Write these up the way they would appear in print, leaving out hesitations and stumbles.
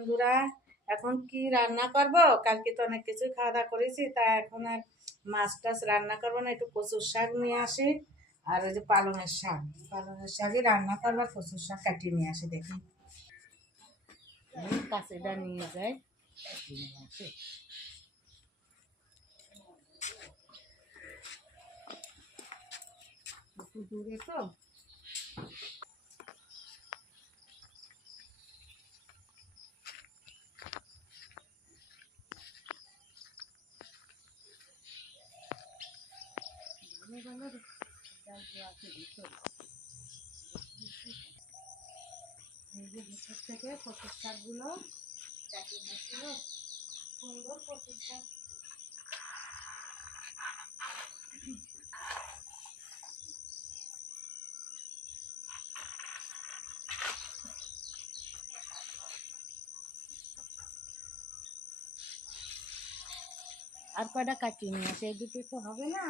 বন্ধুরা, এখন কি রান্না করব? কালকে তো অনেক কিছু খাওয়া দাওয়া করেছি, তাই এখন আর মাছ টাছ রান্না করবো না। একটু কচুর শাক নিয়ে আসি, আর ওই যে পালংয়ের শাকই রান্না করবো। কচুর শাক কাটিয়ে নিয়ে আসি, দেখি কাছেটা নিয়ে যাই, কাটিয়ে নিয়ে আসি। একটু দূরে তো, ভিতর থেকে কচুর শাকগুলো কাটিয়ে নিয়েছিল। সুন্দর কচুর শাক। আর কয়টা কাটিয়ে নিয়ে আসে, এই দুটো তো হবে না।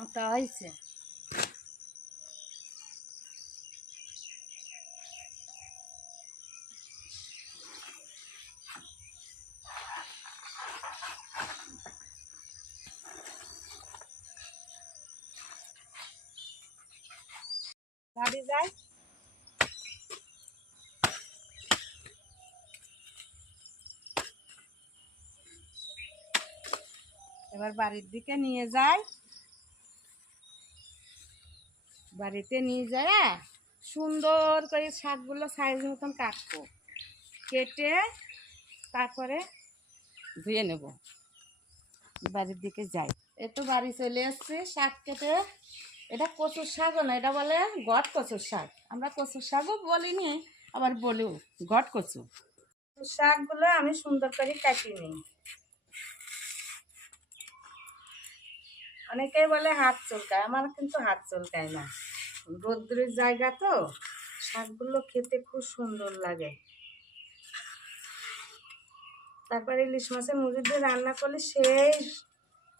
মোটা হয়েছে। বাড়ি যাই, এবার বাড়ির দিকে নিয়ে যাই। বাড়িতে নিয়ে যায় সুন্দর করে শাকগুলো সাইজ মতন কাটবো, কেটে তারপরে ধুয়ে নেব। বাড়ির দিকে যাই, এই তো বাড়ি চলে এসছি। শাক কেটে, এটা কচুর শাকও না, এটা বলে গট কচুর শাক। আমরা কচুর শাকও বলিনি, আবার বলিও গট কচু। শাকগুলো আমি সুন্দর করে কাটিয়ে নিই। অনেকেই বলে হাত চুলকায়, আমার কিন্তু হাত চুলকায় না। রোদ্রের জায়গা তো, শাকগুলো খেতে খুব সুন্দর লাগে। তারপরে ইলিশ মাছের মুড়ি দিয়ে রান্না করলে সেই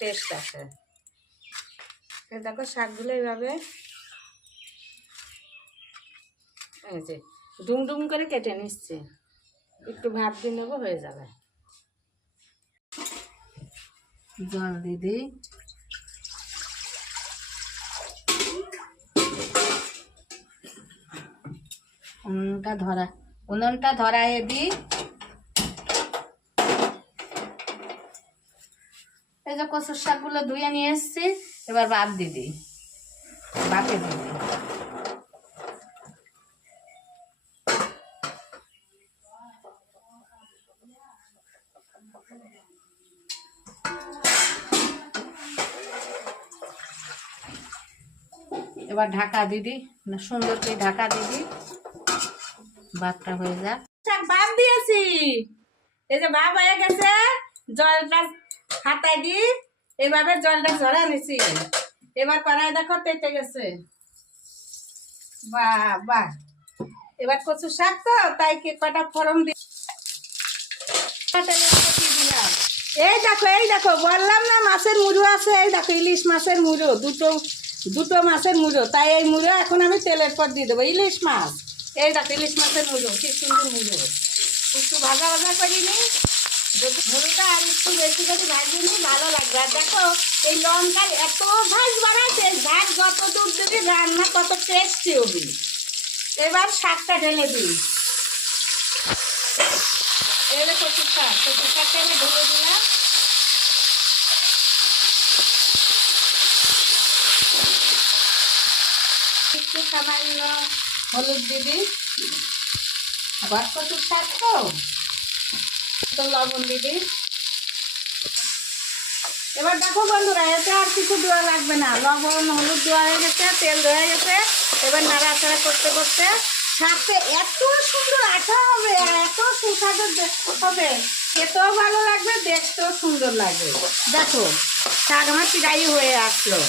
টেস্ট আসে। দেখো শাকগুলো এইভাবে ডুম ডুম করে কেটে নিচ্ছে, একটু ভাত দিয়ে নেবো, হয়ে যাবে। জল দিয়ে দিই, উনুনটা ধরাইয়ে দিই। এই যে কচুর শাকগুলো ধুয়ে নিয়ে এসছি, এবার ভাত দিয়ে দিই, ভাতে দিয়ে দিই। এবার ঢাকা দিদি, সুন্দর করে ঢাকা দিদি, ভাতটা হয়ে যাক। ভাত দিয়েছি, এই যে ভাত হয়ে গেছে। জলটা হাতায় দি, এভাবে জলটা ঝরা নিছি। এবার কড়াই দেখো তেতে গেছে। বাহ বাহ, এবার কচু শাক তো, তাই কটা ফোড়ন দিলাম। এই দেখো বললাম না মাছের মুড়ো আছে। এই দেখো ইলিশ মাছের মুড়ো, দুটো মাছের মুড়ো। তাই এই মুড়ো এখন আমি তেলের পর দিয়ে দেবো। ইলিশ মাছ, এই দেখো ইলিশ মাছের মুড়ো, কি সুন্দর মুড়ো। একটু ভাজা ভাজা করিনি, মুড়োটা আর একটু বেশি করে ভাজিনি, ভালো লাগবে। আর দেখো এই লঙ্কার এত ঝাঁজ বাড়াচ্ছে, ঝাঁজ যত দূর দিবি রান্না কত টেস্টি হবে। এবার শাকটা ঢেলে দিই। এবারে কচুর শাকটা আমি ঢেলে দিলাম। একটু সামান্য হলুদ দিবি, আবার কচুর শাক তো লবণ দিবি। এবার দেখো বন্ধুরা, এতে আর কিছু দেওয়া লাগবে না। লবণ হলুদ দেওয়া হয়ে গেছে, তেল দেওয়া হয়ে গেছে। এবার নাড়াচাড়া করতে করতে শাকটা এত সুন্দর আঠা হবে আর এত সুস্বাদু হবে, খেতেও ভালো লাগবে, দেখতেও সুন্দর লাগবে। দেখো শাক আমার প্রায় হয়ে আসলো।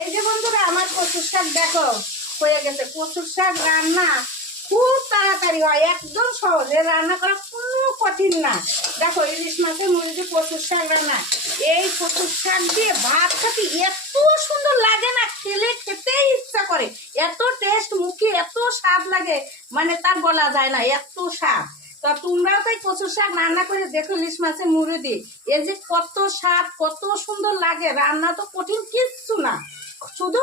এই যে বন্ধুরা, আমার কচুর শাক দেখো হয়ে গেছে। কচুর শাক রান্না খুব তাড়াতাড়ি হয়, একদম সহজ। এর রান্না করা কোনো কঠিন না। দেখো ইলিশ মাছের মুরগি কচুর শাক রান্না, এই কচুর শাক দিয়ে ভাত খেতে এত সুন্দর লাগে না, খেলে খেতেই ইচ্ছা করে, এত টেস্ট, মুখে এত স্বাদ লাগে, মানে তার বলা যায় না, এত স্বাদ। তো তোমরাও তাই কচুর শাক রান্না করে দেখো ইলিশ মাছের মুড়ি দিয়ে, এ যে কত স্বাদ, কত সুন্দর লাগে। রান্না তো কঠিন কিচ্ছু না, শুধু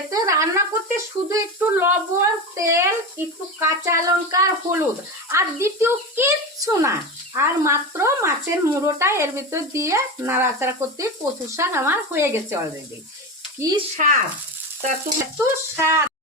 এতে রান্না করতে শুধু একটু লবণ, তেল, একটু কাঁচা লঙ্কা আর হলুদ, আর দ্বিতীয় কিচ্ছু না। আর মাত্র মাছের মুড়োটা এর ভিতর দিয়ে নাড়াচাড়া করতে কচুর শাক আমার হয়ে গেছে অলরেডি। কি স্বাদ! তা তুমি এত স্বাদ।